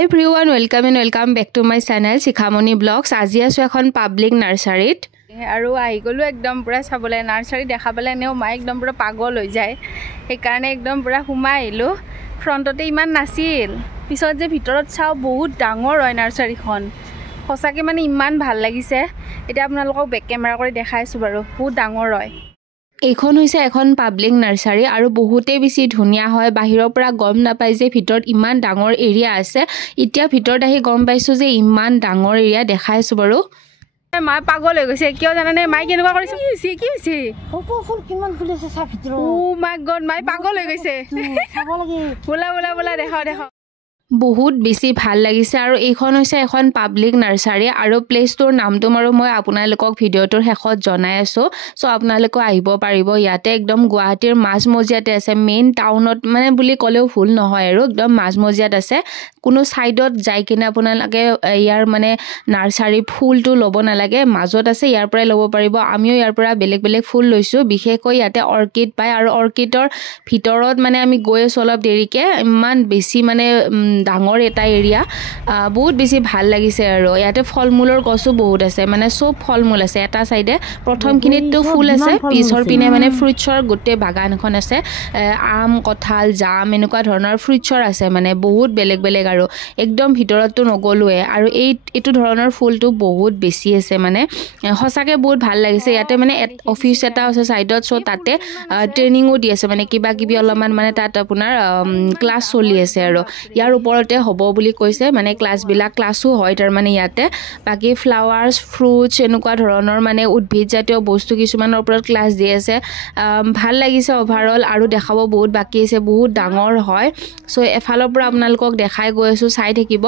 Hi everyone, welcome back to my channel Shikhamoni Vlogs. আজি আছো এখন পাব্লিক নাৰ্সাৰীত আৰু আহি গলো একদম পুৰা চাবলে নাৰ্সাৰী দেখাবলে নেও মাই একদম পুৰা পাগল হৈ যায় সেই কাৰণে একদম পুৰা হুমাই আহিলো ফ্ৰন্টতে ইমান নাছিল পিছত যে ভিতৰত চাও বহুত ডাঙৰ হয় নাৰ্সাৰীখন সঁচাকে মানে ইমান ভাল লাগিছে এটা আপোনালোকক বেক কেমেৰা কৰি দেখাইছো বাৰু বহুত ডাঙৰ হয় এইখন হৈছে এখন পাব্লিক নাৰ্সাৰী আৰু বহুতে বেছি ধুনিয়া হয় বাহিৰৰ পৰা গম নাপাই যে ভিতৰত ইমান ডাঙৰ এৰিয়া আছে এতিয়া ভিতৰত আহি গম পাইছো যে ইমান ডাঙৰ এৰিয়া দেখাইছো বাৰু মা পাগল হৈ গৈছে কিয় জানানে মাই কেনেকুৱা কৰিছে কি হৈছে ওপো ফুল কিমান ফুলিছে সা ভিতৰ ও মাই গড মাই পাগল হৈ গৈছে চাব লাগে bola দেখা বহুত বেছি ভাল লাগিছে আৰু এইখন হৈছে এখন পাব্লিক নাৰ্সাৰী আৰু প্লেসটোৰ নামটো মই আপোনালোকক ভিডিওটোৰ শেষত জনাই আছো সো আপোনালোক আহিব পাৰিব ইয়াতে একদম গুৱাহাটীৰ মাজমজিয়াতে আছে মেইন টাউনত মানে বুলি কলেও ভুল নহয় আৰু একদম মাজমজিয়াত আছে কোনো সাইডত যাই কিনে আপোনালোকে ইয়াৰ মানে নাৰ্সাৰী ফুলটো ল'ব নালাগে মাজত আছে ইয়াৰ পৰাই ল'ব পাৰিব আমিও ইয়াৰ পৰা বেলেগ ফুল লৈছো বিশেষকৈ ইয়াতে অৰ্কিড পায় আৰু অৰ্কিডৰ ভিতৰত মানে আমি গৈ অলপ দেৰিকে ইমান বেছি মানে ডাঙৰ এটা এৰিয়া বহুত বেছি ভাল লাগিছে আৰু ইয়াতে ফলমূলৰ গছও বহুত আছে মানে সব ফলমূল আছে এটা সাইডে প্ৰথমখিনিতটো ফুল আছে পিছৰ পিনে মানে ফ্ৰুটছৰ গোটে বাগানখন আছে আম কঁঠাল জাম এনেকুৱা ধৰণৰ ফ্ৰুটছৰ আছে মানে বহুত বেলেগ আৰু একদম ভিতৰতটো নগলুৱে আৰু এইটো ধৰণৰ ফুলটো বহুত বেছি আছে মানে সঁচাকে বহুত ভাল লাগিছে ইয়াতে মানে অফিস এটা আছে সাইডত সো তাতে ট্ৰেইনিংও দি আছে মানে কিবা কিবি অলপমান মানে তাত আপোনাৰ ক্লাছ চলি আছে আৰু ইয়াৰ ওপৰতে হ'ব বুলি কৈছে মানে ক্লাছো হয় তাৰ মানে ইয়াতে বাকি ফ্লাৱাৰ্স ফ্ৰুটছ এনেকুৱা ধৰণৰ মানে উদ্ভিদ জাতীয় বস্তু কিছুমানৰ ওপৰত ক্লাছ দি আছে ভাল লাগিছে ওভাৰঅল আৰু দেখাব বহুত বাকি আছে বহুত ডাঙৰ হয় সো এফালৰ পৰা আপোনালোকক দেখাই গৈ আছো চাই থাকিব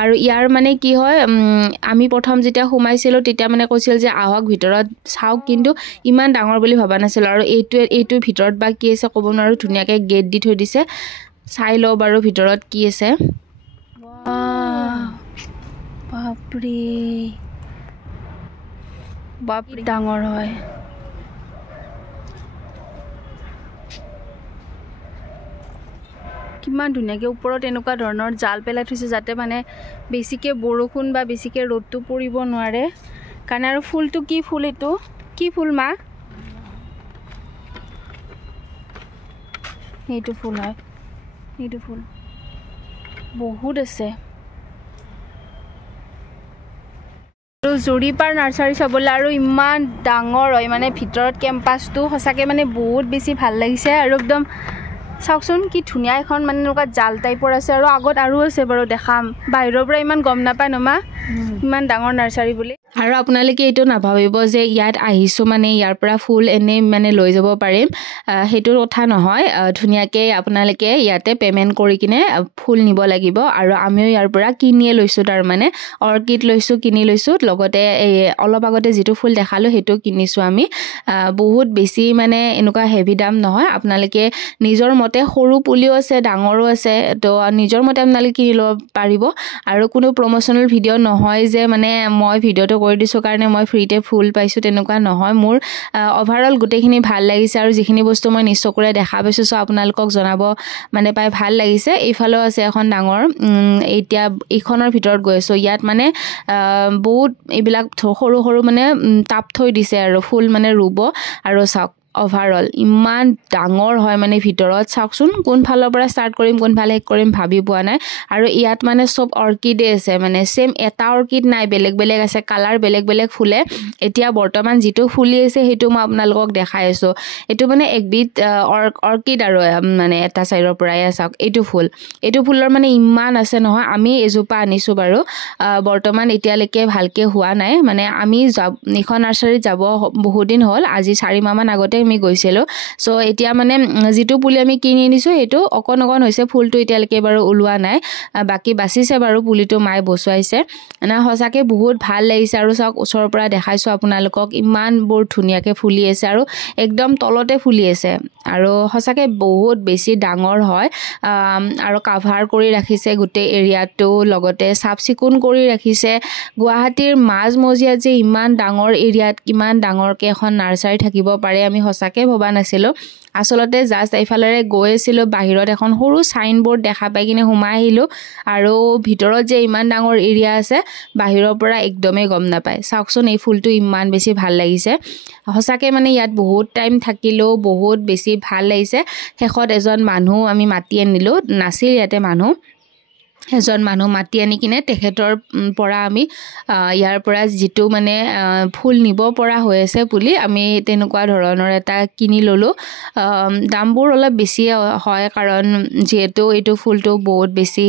আৰু ইয়াৰ মানে কি হয় আমি প্ৰথম যেতিয়া সোমাইছিলো তেতিয়া মানে কৈছিল যে আহক ভিতৰত চাওক কিন্তু ইমান ডাঙৰ বুলি ভাবা নাছিল আৰু এইটো ভিতৰত বা কি আছে ক'ব নোৱাৰো ধুনিয়াকে গেট দি থৈ দিছে চাই ল বাৰু ভিতৰত কি আছে বাপৰে ডাঙৰ হয় কিমান ধুনিয়াকে ওপৰত এনেকুৱা ধৰণৰ জাল পেলাই থৈছে যাতে মানে বেছিকে বৰষুণ বা বেছিকে ৰ'দটো পৰিব নোৱাৰে কাৰণ আৰু ফুলটো কি ফুল এটো কি ফুল মা এইটো ফুল হয় এইটো ফুল বহুত আছে আৰু জুৰিপাৰ নাৰ্সাৰী চাবলৈ আৰু ইমান ডাঙৰ হয় মানে ভিতৰত কেম্পাছটো সঁচাকে মানে বহুত বেছি ভাল লাগিছে আৰু একদম চাওকচোন কি ধুনিয়া এখন মানে এনেকুৱা জাল টাইপৰ আছে আৰু আগত আৰু আছে বাৰু দেখাম বাহিৰৰ পৰা ইমান গম নাপায় নমা ইমান ডাঙৰ নাৰ্সাৰী বুলি আৰু আপোনালোকে এইটো নাভাবিব যে ইয়াত আহিছো মানে ইয়াৰ পৰা ফুল এনে মানে লৈ যাব পাৰিম হেতু কথা নহয় ধুনিয়াকে আপোনালোকে ইয়াতে পেমেন্ট কৰি কিনে ফুল নিব লাগিব আৰু আমিও ইয়াৰ পৰা কিনিয়ে লৈছো তাৰ মানে অৰ্কিড কিনি লৈছো লগতে অলপ আগতে যেটো ফুল দেখালো হেতু কিনিছো আমি বহুত বেছি মানে এনেকুৱা হেভি দাম নহয় আপোনালোকে নিজৰ মতে সৰু পুলিও আছে ডাঙৰো আছে তো নিজৰ মতে আপোনালোকে কিনি ল'ব পাৰিব আৰু কোনো প্ৰমোশনাল ভিডিও নহয় যে মানে মই ভিডিওটো কৰি দিছো কাৰণে মই ফ্ৰীতে ফুল পাইছো তেনেকুৱা নহয় মোৰ ওভাৰঅল গোটেখিনি ভাল লাগিছে আৰু যিখিনি বস্তু মই নিশ্চয়কৈ দেখা পাইছো সো আপোনালোকক জনাব মানে পাই ভাল লাগিছে এইফালেও আছে এখন ডাঙৰ এতিয়া এইখনৰ ভিতৰত গৈছো ইয়াত মানে বহুত এইবিলাক সৰু মানে টাপ থৈ দিছে আৰু ফুল মানে ৰুব আৰু চাওক ওভাৰঅল ইমান ডাঙৰ হয় মানে ভিতৰত চাওকচোন কোন ফালৰ পৰা স্টাৰ্ট কৰিম কোন ফালে কৰিম ভাবি পোৱা নাই আৰু ইয়াত মানে সব অৰ্কিডে আছে মানে সেম এটা অৰ্কিড নাই বেলেগ আছে কালাৰ বেলেগ ফুলে এতিয়া বৰ্তমান যেটো ফুলি আছে হেতু মই আপোনালোকক দেখাই আছো এটো মানে একবিধ অৰ্কিড আৰু মানে এটা সাইডৰ পৰাই চাওক এইটো ফুলৰ মানে ইমান আছে নহয় আমি এজোপা আনিছো বাৰু বৰ্তমান এতিয়ালৈকে ভালকে হোৱা নাই মানে আমি এখন নাৰ্সাৰীত যাব বহুত দিন হ'ল আজি 4 মাহ মান আগতে আমি গৈছিলো সো এতিয়া মানে যেটো পুলি আমি কিনি আনিছো হেতু অকন হৈছে ফুলটো এতিয়ালৈকে বাৰু ওলোৱা নাই বাকি বাচিছে বাৰু পুলিটো মাই বসুৱাইছে না হসাকে বহুত ভাল লাগিছে আৰু চাওক ওচৰৰ পৰা দেখাইছো আপোনালোকক ইমান বৰ ধুনিয়াকে ফুলি আছে আৰু একদম তলতে ফুলি আছে আৰু হসাকে বহুত বেছি ডাঙৰ হয় আৰু কাভাৰ কৰি ৰাখিছে গোটে এৰিয়াটো লগতে সাফ চিকুন কৰি ৰাখিছে গুৱাহাটীৰ মাজমজিয়াত যে ইমান ডাঙৰ এৰিয়াত কিমান ডাঙৰকে এখন নাৰ্সাৰী থাকিব পাৰে আমি সঁচাকৈ ভবা নাছিলোঁ আচলতে জাষ্ট এইফালেৰে গৈ আছিলোঁ বাহিৰত এখন সৰু চাইনবোৰ্ড দেখা পাই কিনে সোমাই আহিলোঁ আৰু ভিতৰত যে ইমান ডাঙৰ এৰিয়া আছে বাহিৰৰ পৰা একদমেই গম নাপায় চাওকচোন এই ফুলটো ইমান বেছি ভাল লাগিছে সঁচাকৈ মানে ইয়াত বহুত টাইম থাকিলেও বহুত বেছি ভাল লাগিছে শেষত এজন মানুহ আমি মাতি আনিলোঁ নাছিল ইয়াতে মানুহ এজন মানুহ মাতি আনি কিনে তেখেতৰ পৰা আমি ইয়াৰ পৰা যিটো মানে ফুল নিব পৰা হৈ আছে পুলি আমি তেনেকুৱা ধৰণৰ এটা কিনি ল'লোঁ দামবোৰ অলপ বেছি হয় কাৰণ যিহেতু এইটো ফুলটো বহুত বেছি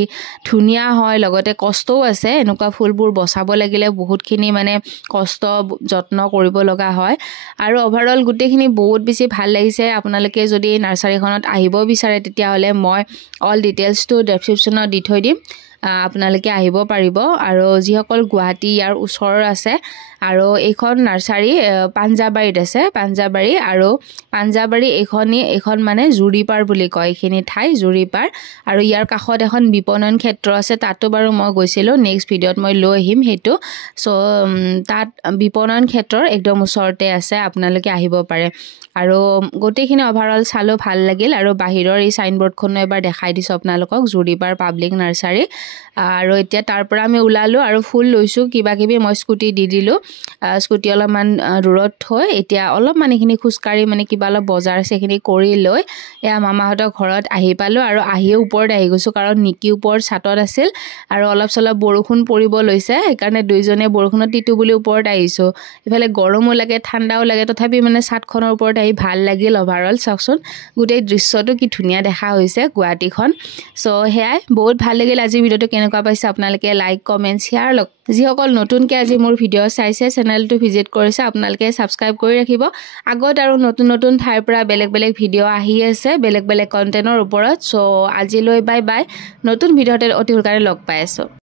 ধুনীয়া হয় লগতে কষ্টও আছে এনেকুৱা ফুলবোৰ বচাব লাগিলে বহুতখিনি মানে কষ্ট যত্ন কৰিব লগা হয় আৰু অভাৰঅল গোটেইখিনি বহুত বেছি ভাল লাগিছে আপোনালোকে যদি নাৰ্চাৰীখনত আহিব বিচাৰে তেতিয়াহ'লে মই অল ডিটেইলছটো ডেছক্ৰিপশ্যনত দি থৈ দিম আপোনালোকে আহিব পাৰিব আৰু যিসকল গুৱাহাটী ইয়াৰ ওচৰৰ আছে আৰু এইখন নাৰ্চাৰী পাঞ্জাবাৰীত আছে পাঞ্জাবাৰী আৰু পাঞ্জাবাৰী এইখন মানে জুৰিপাৰ বুলি কয় এইখিনি ঠাই জুৰিপাৰ আৰু ইয়াৰ কাষত এখন বিপণন ক্ষেত্ৰ আছে তাতো বাৰু মই গৈছিলোঁ নেক্সট ভিডিঅ'ত মই লৈ আহিম সেইটো চ' তাত বিপণন ক্ষেত্ৰৰ একদম ওচৰতে আছে আপোনালোকে আহিব পাৰে আৰু গোটেইখিনি অভাৰঅল চালোঁ ভাল লাগিল আৰু বাহিৰৰ এই চাইনবোৰ্ডখনো এবাৰ দেখাই দিছোঁ আপোনালোকক জুৰিপাৰ পাব্লিক নাৰ্চাৰী আৰু এতিয়া তাৰ পৰা আমি ওলালোঁ আৰু ফুল লৈছোঁ কিবা কিবি মই স্কুটি দি দিলোঁ স্কুটি অলপমান দূৰত থৈ এতিয়া অলপমান এইখিনি খোজকাঢ়ি মানে কিবা অলপ বজাৰ আছে সেইখিনি কৰি লৈ এয়া মামাহঁতৰ ঘৰত আহি পালোঁ আৰু আহিয়ে ওপৰত আহি গৈছোঁ কাৰণ নিকি ওপৰত ছাটত আছিল আৰু অলপ চলপ বৰষুণ পৰিব লৈছে সেইকাৰণে দুইজনে বৰষুণত তিতো বুলি ওপৰত আহিছোঁ ইফালে গৰমো লাগে ঠাণ্ডাও লাগে তথাপি মানে ছাটখনৰ ওপৰত আহি ভাল লাগিল অভাৰঅল চাওকচোন গোটেই দৃশ্যটো কি ধুনীয়া দেখা হৈছে গুৱাহাটীখন চ' সেয়াই বহুত ভাল লাগিল আজি ভিডিঅ'টো কেনেকুৱা পাইছে আপোনালোকে লাইক কমেণ্ট শ্বেয়াৰ যিসকল নতুনকৈ আজি মোৰ ভিডিঅ' চাইছে চেনেলটো ভিজিট কৰিছে আপোনালোকে ছাবস্ক্ৰাইব কৰি ৰাখিব আগত আৰু নতুন নতুন ঠাইৰ পৰা বেলেগ বেলেগ ভিডিঅ' আহি আছে বেলেগ বেলেগ কণ্টেণ্টৰ ওপৰত চ' আজিলৈ বাই বাই নতুন ভিডিঅ'তে অতি সোনকালে লগ পাই আছোঁ